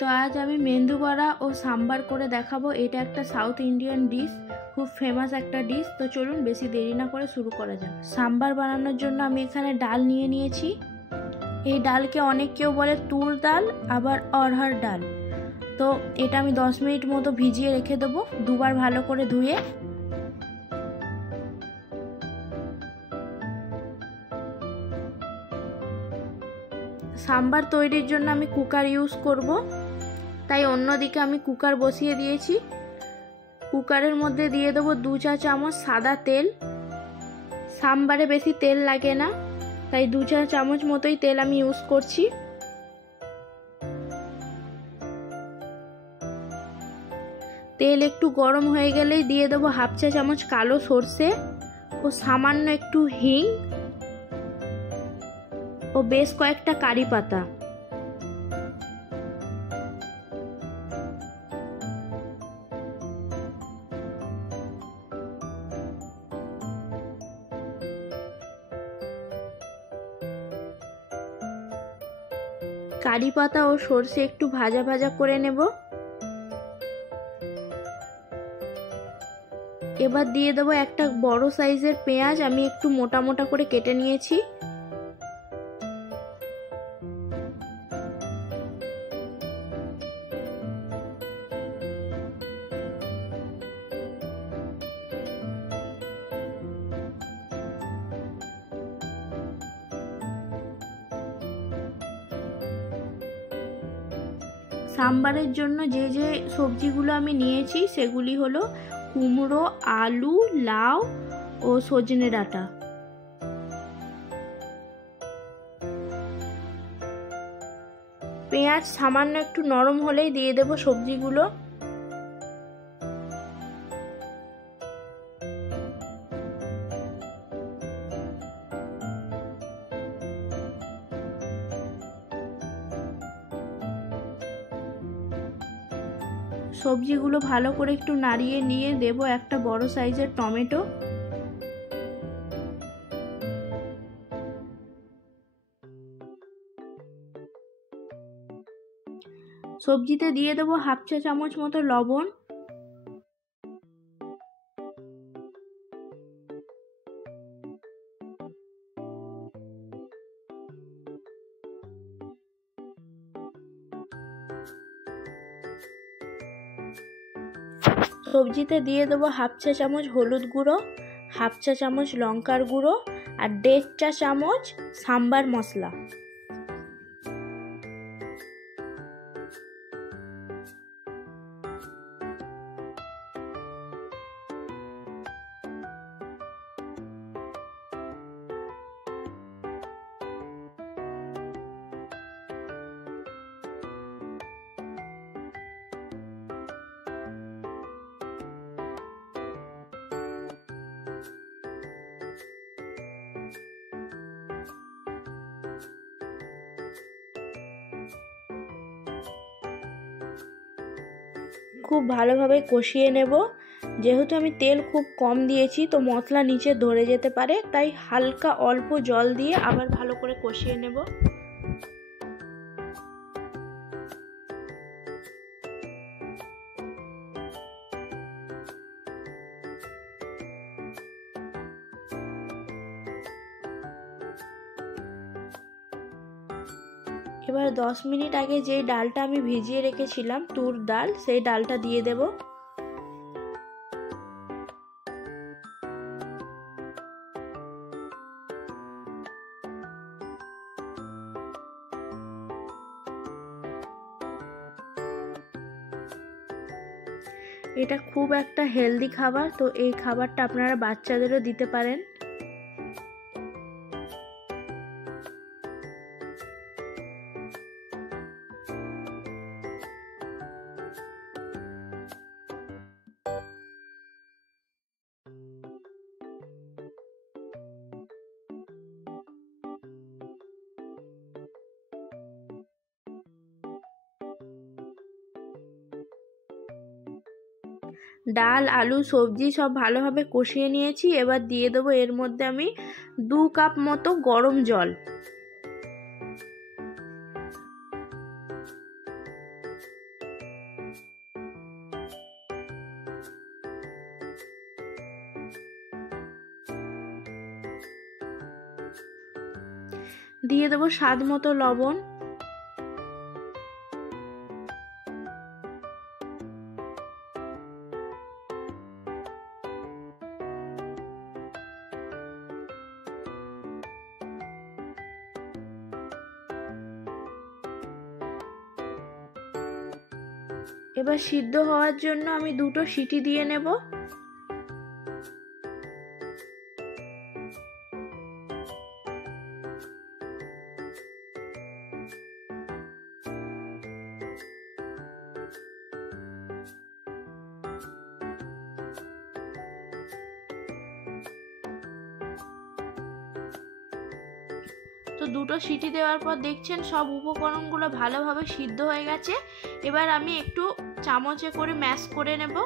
তো আজ আমি মেন্দু বড়া ও সাম্বার করে দেখাবো। এটা একটা সাউথ ইন্ডিয়ান ডিশ, খুব ফেমাস একটা ডিশ। তো চলুন বেশি দেরি না করে শুরু করা যাক। সাম্বার বানানোর জন্য আমি এখানে ডাল নিয়ে নিয়েছি। এই ডালকে অনেক কেউ বলে তুর ডাল, আবার অরহর ডাল। তো এটা আমি 10 মিনিট মতো ভিজিয়ে রেখে দেবো, দুবার ভালো করে ধুয়ে। সাম্বার তৈরির জন্য আমি কুকার ইউজ করব, তাই অন্যদিকে আমি কুকার বসিয়ে দিয়েছি। কুকারের মধ্যে দিয়ে দেবো 2 চা চামচ সাদা তেল। সাম্বারে বেশি তেল লাগে না, তাই 2 চা চামচ মতোই তেল আমি ইউজ করছি। তেল একটু গরম হয়ে গেলেই দিয়ে দেবো 1/2 চা চামচ কালো সর্ষে ও সামান্য একটু হিং ও বেশ কয়েকটা কারি পাতা। কারি পাতা ও সর্ষে একটু ভাজা ভাজা করে নেব। এবার দিয়ে দেবো একটা বড় সাইজের পেঁয়াজ, আমি একটু মোটা মোটা করে কেটে নিয়েছি। সাম্বারের জন্য যে যে সবজিগুলো আমি নিয়েছি সেগুলি হলো কুমড়ো, আলু, লাউ ও সজনে ডাঁটা। পেঁয়াজ সামান্য একটু নরম হলেই দিয়ে দেব সবজিগুলো। সবজিগুলো ভালো করে একটু নাড়িয়ে নিয়ে দেব একটা বড় সাইজের টমেটো। সবজিতে দিয়ে দেব 1/2 চা চামচ মতো লবণ। সবজিতে দিয়ে দেবো 1/2 চা চামচ হলুদ গুঁড়ো, 1/2 চা চামচ লঙ্কার গুঁড়ো আর 1.5 চা চামচ সাম্বার মশলা। খুব ভালোভাবে কষিয়ে নেব। যেহেতু আমি তেল খুব কম দিয়েছি তো মশলা নিচে ধরে যেতে পারে, তাই হালকা অল্প জল দিয়ে আবার ভালো করে কষিয়ে নেব। এবার 10 মিনিট আগে যে ডালটা আমি ভিজিয়ে রেখেছিলাম তুর ডাল, সেই ডালটা দিয়ে দেব। এটা খুব একটা হেলদি খাবার, তো এই খাবারটা আপনারা বাচ্চাদেরও দিতে পারেন। ডাল, আলু, সবজি সব ভালোভাবে কষিয়ে নিয়েছি। এবার দিয়ে দেবো এর মধ্যে আমি 2 কাপ মতো গরম জল। দিয়ে দেবো স্বাদ মতো লবণ। এবার সিদ্ধ হওয়ার জন্য আমি 2টো সিটি দিয়ে নেব। তো 2টো সিটি দেওয়ার পর দেখছেন সব উপকরণগুলো ভালোভাবে সিদ্ধ হয়ে গেছে। এবার আমি একটু চামচে করে ম্যাশ করে নেব।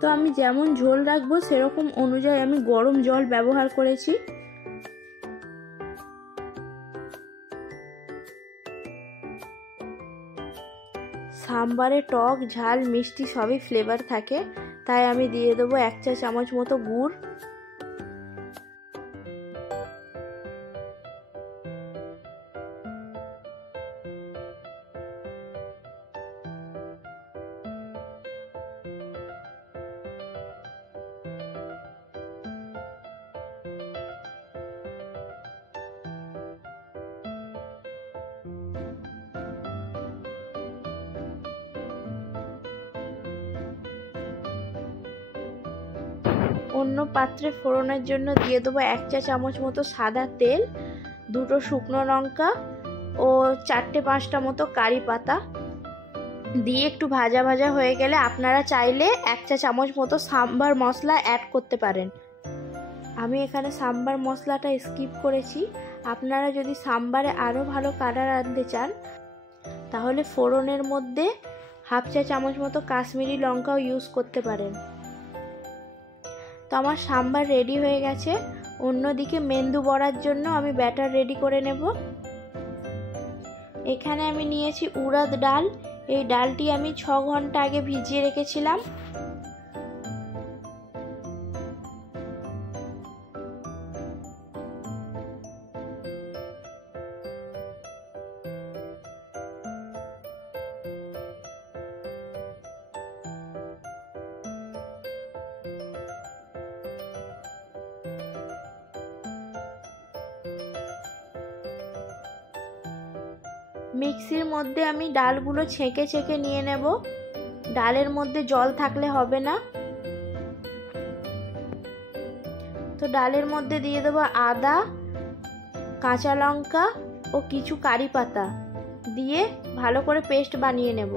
তো আমি যেমন ঝোল রাখবো সেরকম অনুযায়ী আমি গরম জল ব্যবহার করেছি। সাম্বারে টক ঝাল মিষ্টি সবই ফ্লেভার থাকে, তাই আমি দিয়ে দেবো 1 চা চামচ মতো গুড়। অন্য পাত্রে ফোড়নের জন্য দিয়ে দেবো 1 চা চামচ মতো সাদা তেল, 2টো শুকনো লঙ্কা ও 4-5টা মতো কারি পাতা দিয়ে একটু ভাজা ভাজা হয়ে গেলে আপনারা চাইলে 1 চা চামচ মতো সাম্বার মশলা অ্যাড করতে পারেন। আমি এখানে সাম্বার মশলাটা স্কিপ করেছি। আপনারা যদি সাম্বারে আরও ভালো কালার আনতে চান তাহলে ফোড়নের মধ্যে 1/2 চা চামচ মতো কাশ্মীরি লঙ্কাও ইউজ করতে পারেন। তো আমার সাম্বার রেডি হয়ে গেছে। অন্যদিকে মেন্দু বড়ার জন্য আমি ব্যাটার রেডি করে নেব। এখানে আমি নিয়েছি উড়দ ডাল। এই ডালটি আমি 6 ঘন্টা আগে ভিজিয়ে রেখেছিলাম। মিক্সির মধ্যে আমি ডালগুলো ছেঁকে ছেঁকে নিয়ে নেব। ডালের মধ্যে জল থাকলে হবে না। তো ডালের মধ্যে দিয়ে দেবো আদা, কাঁচা লঙ্কা ও কিছু কারি পাতা দিয়ে ভালো করে পেস্ট বানিয়ে নেব।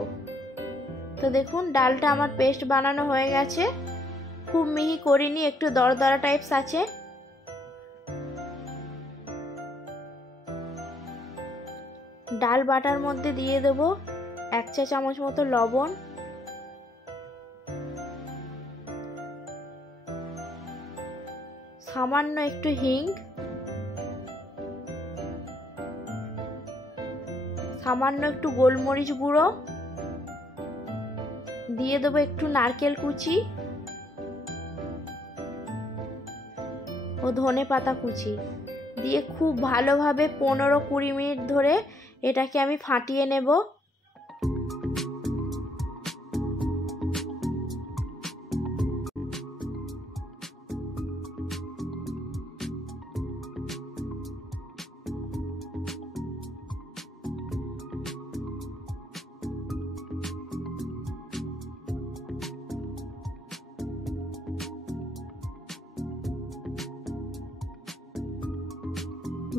তো দেখুন ডালটা আমার পেস্ট বানানো হয়ে গেছে। খুব মিহি করিনি, একটু দরদরা টাইপস আছে। ডাল বাটার মধ্যে দিয়ে দেব 1 চা চামচ মতো লবণ, সামান্য একটু হিং, সামান্য একটু গোলমরিচ গুঁড়ো, দিয়ে দেবো একটু নারকেল কুচি ও ধনে পাতা কুচি দিয়ে খুব ভালোভাবে 15-20 মিনিট ধরে এটাকে আমি ফাটিয়ে নেব।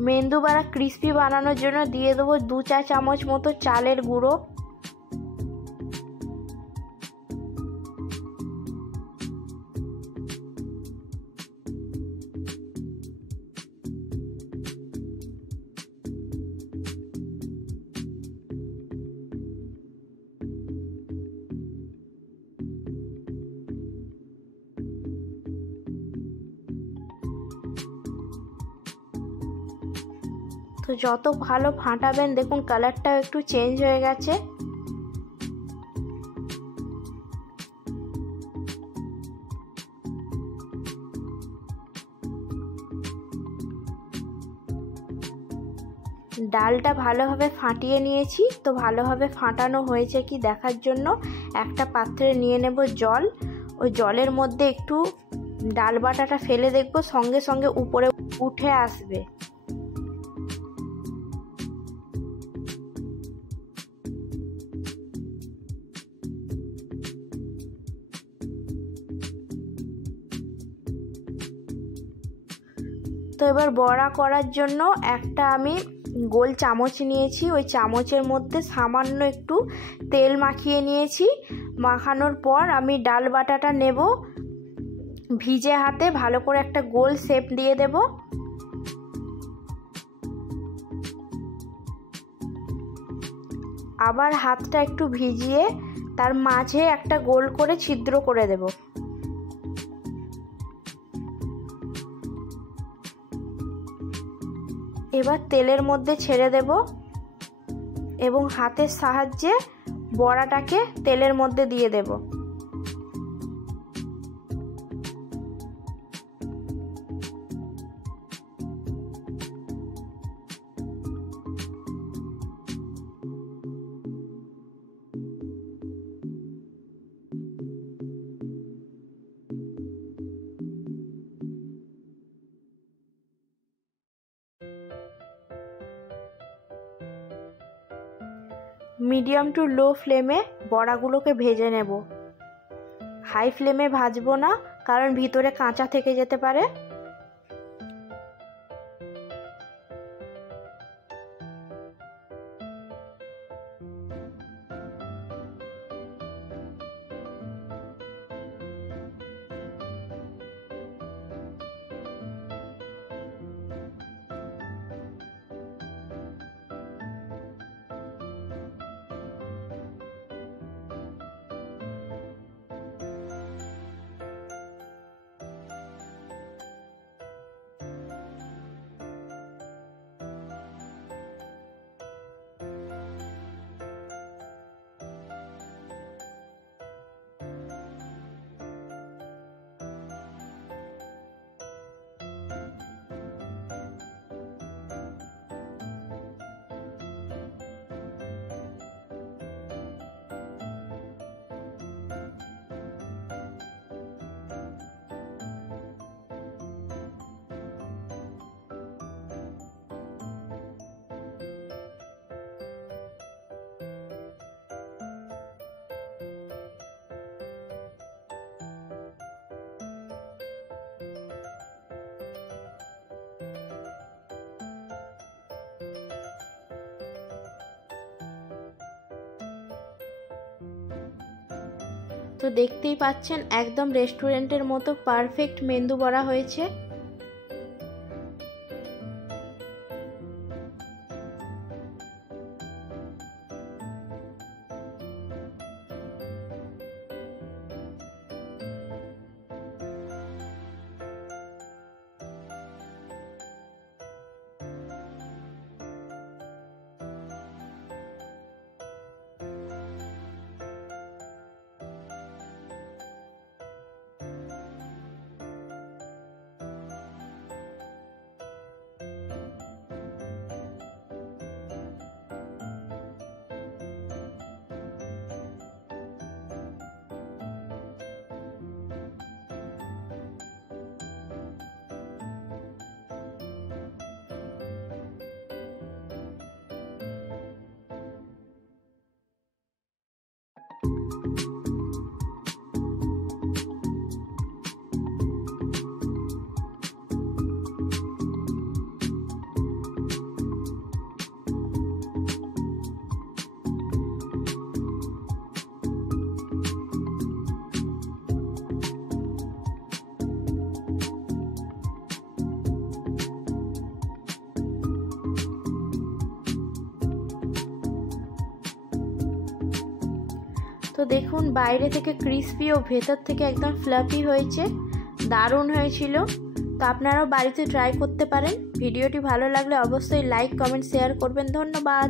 মেন্দু বড়া ক্রিস্পি বানানোর জন্য দিয়ে দেবো 2 চা চামচ মতো চালের গুঁড়ো, তো যত ভালো ফাটাবেন দেখুন কালারটাও একটু চেঞ্জ হয়ে গেছে। ডালটা ভালোভাবে ফাটিয়ে নিয়েছি। তো ভালোভাবে ফাটানো হয়েছে কি দেখার জন্য একটা পাত্রে নিয়ে নেব জল। ওই জলের মধ্যে একটু ডাল বাটাটা ফেলে দেখব সঙ্গে সঙ্গে উপরে উঠে আসবে। তো এবার বড়া করার জন্য একটা আমি গোল চামচ নিয়েছি। ওই চামচের মধ্যে সামান্য একটু তেল মাখিয়ে নিয়েছি। মাখানোর পর আমি ডাল বাটাটা নেব, ভিজে হাতে ভালো করে একটা গোল শেপ দিয়ে দেব। আবার হাতটা একটু ভিজিয়ে তার মাঝে একটা গোল করে ছিদ্র করে দেব। এবার তেলের মধ্যে ছেড়ে দেব এবং হাতের সাহায্যে বড়াটাকে তেলের মধ্যে দিয়ে দেব। মিডিয়াম টু লো ফ্লেমে বড়াগুলোকে ভেজে নেব। হাই ফ্লেমে ভাজবো না, কারণ ভিতরে কাঁচা থেকে যেতে পারে। তো দেখতেই পাচ্ছেন একদম রেস্টুরেন্টের মতো পারফেক্ট মেন্দু বড়া হয়েছে। তো দেখুন বাইরে থেকে ক্রিস্পি ও ভেতর থেকে একদম ফ্লাফি হয়েছে, দারুণ হয়েছিল। তো আপনারাও বাড়িতে ট্রাই করতে পারেন। ভিডিওটি ভালো লাগলে অবশ্যই লাইক, কমেন্ট, শেয়ার করবেন। ধন্যবাদ।